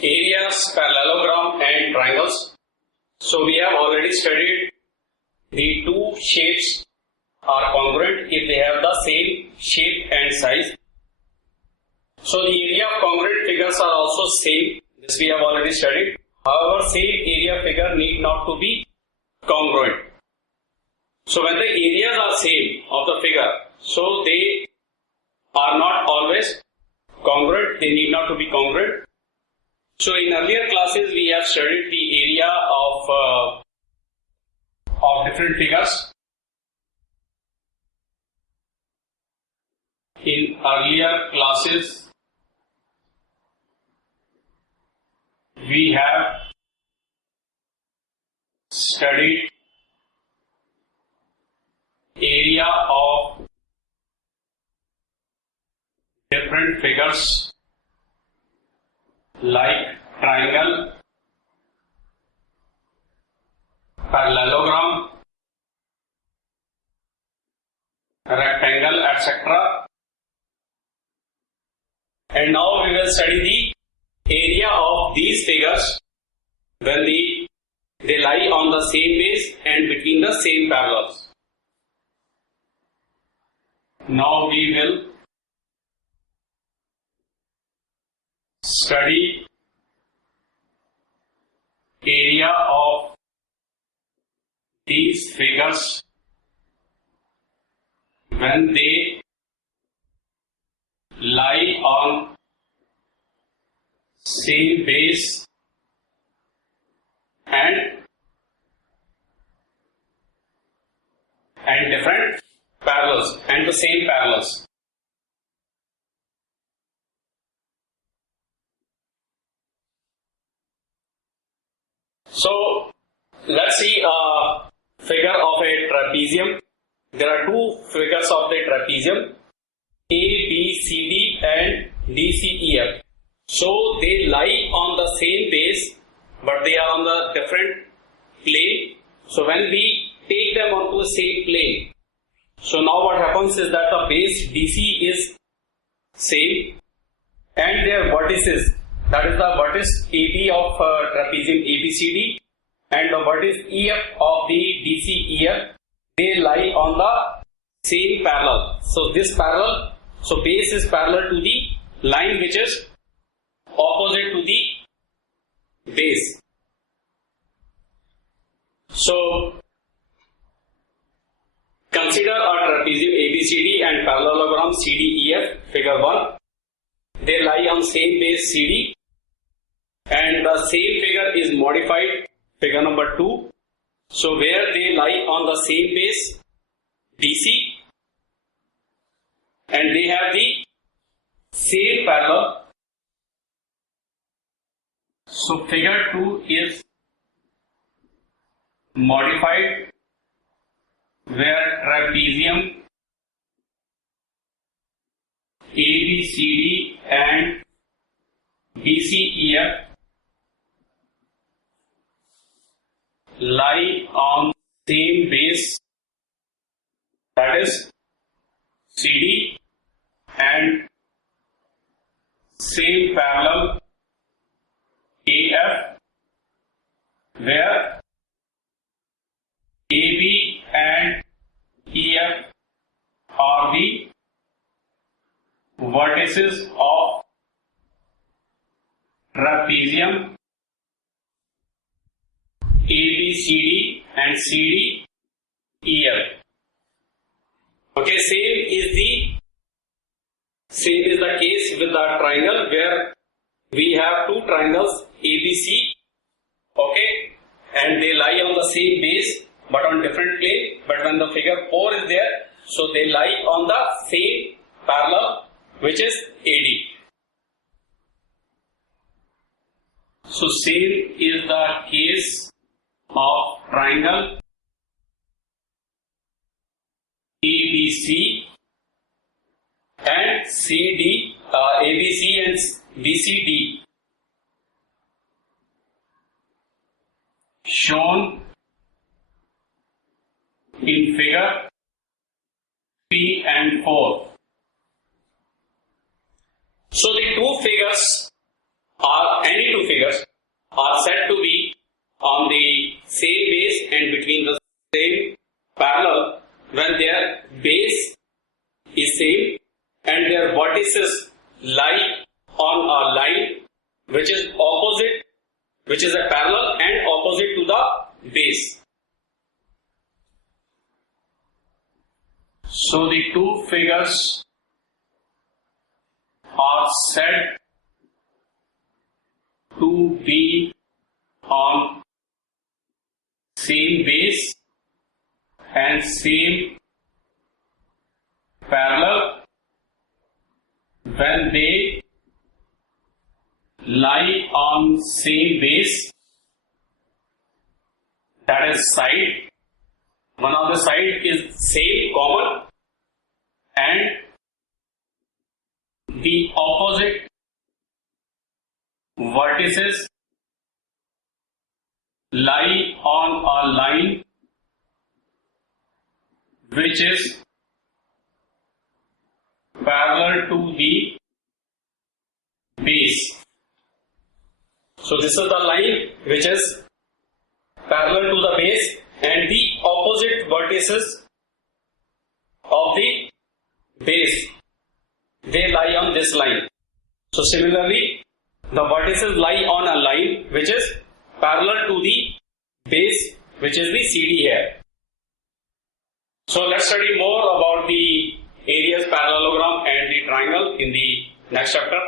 Areas, parallelogram and triangles. So we have already studied the two shapes are congruent if they have the same shape and size. So the area of congruent figures are also same. This we have already studied. However, same area figure need not to be congruent. So when the areas are same of the figure, so they are not always congruent. They need not to be congruent. So in earlier classes we have studied the area of different figures. In earlier classes we have studied area of different figures like triangle, parallelogram, rectangle, etc. And now we will study the area of these figures when they lie on the same base and between the same parallels. Now we will study area of these figures when they lie on same base and different parallels and the same parallels. So let's see a figure of a trapezium. There are two figures of the trapezium, A, B, C, D and D, C, E, F. So they lie on the same base but they are on the different plane. So when we take them onto the same plane, so now what happens is that the base DC is same and their vertices, that is the vertex AB of trapezium ABCD and the vertex EF of the DCEF, they lie on the same parallel. So this parallel, so base is parallel to the line which is opposite to the base. So consider a trapezium ABCD and parallelogram CDEF, figure 1. They lie on same base CD and the same figure is modified, figure number 2. So where they lie on the same base DC and they have the same parallel. So figure 2 is modified where trapezium ABCD and DCEF lie on same base, that is CD, and same parallel AF, where AB and EF are the vertices of trapezium ABCD and CDEF. Okay, same is the case with the triangle where we have two triangles ABC, okay, and they lie on the same base but on different plane. But when the figure 4 is there, so they lie on the same parallel which is AD. So same is the case of triangle ABC and CD, ABC and BCD, shown in figure 3 and 4. So the two figures are any two figures. between the same parallel when their base is same and their vertices lie on a line which is opposite, which is a parallel and opposite to the base. So the two figures are said to be on same base and same parallel when they lie on same base, that is side. One of the side is same common and the opposite vertices lie on a line which is parallel to the base. So this is the line which is parallel to the base and the opposite vertices of the base, they lie on this line. So similarly, the vertices lie on a line which is parallel to the base, which is the CD here. So let's study more about the areas parallelogram and the triangle in the next chapter.